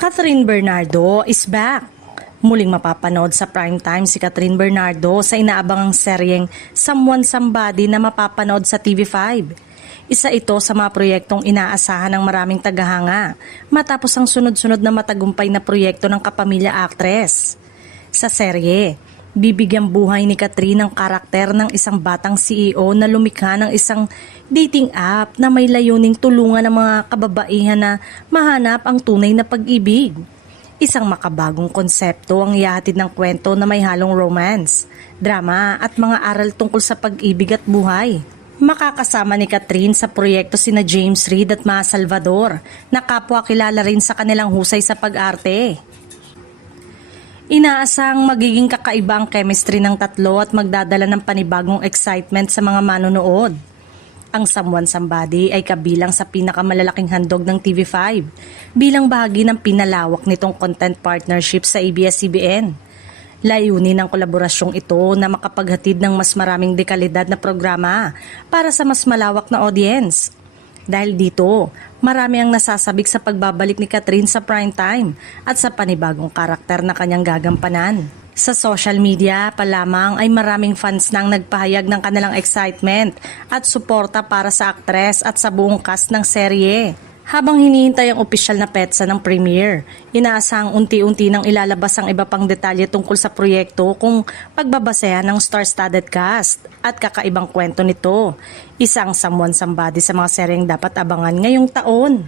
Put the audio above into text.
Catherine Bernardo is back. Muling mapapanood sa primetime si Catherine Bernardo sa inaabangang seryeng Someone Somebody na mapapanood sa TV5. Isa ito sa mga proyektong inaasahan ng maraming tagahanga matapos ang sunod-sunod na matagumpay na proyekto ng kapamilya actress. Sa serye, bibigyang buhay ni Catherine ang karakter ng isang batang CEO na lumikha ng isang dating app na may layuning tulungan ng mga kababaihan na mahanap ang tunay na pag-ibig. Isang makabagong konsepto ang ihahatid ng kwento na may halong romance, drama at mga aral tungkol sa pag-ibig at buhay. Makakasama ni Catherine sa proyekto sina James Reid at Ma Salvador na kapwa kilala rin sa kanilang husay sa pag-arte. Inaasang magiging kakaiba ang chemistry ng tatlo at magdadala ng panibagong excitement sa mga manonood. Ang Someone Somebody ay kabilang sa pinakamalalaking handog ng TV5 bilang bahagi ng pinalawak nitong content partnership sa ABS-CBN. Layunin ng kolaborasyong ito na makapaghatid ng mas maraming dekalidad na programa para sa mas malawak na audience. Dahil dito, marami ang nasasabik sa pagbabalik ni Catherine sa primetime at sa panibagong karakter na kanyang gagampanan. Sa social media pa lamang ay maraming fans na ang nagpahayag ng kanilang excitement at suporta para sa aktres at sa buong cast ng serye. Habang hinihintay ang opisyal na petsa ng premiere, inaasahang unti-unti nang ilalabas ang iba pang detalye tungkol sa proyekto kung pagbabasehan ng star-studded cast at kakaibang kwento nito. Isang Someone Somebody sa mga seryeng dapat abangan ngayong taon.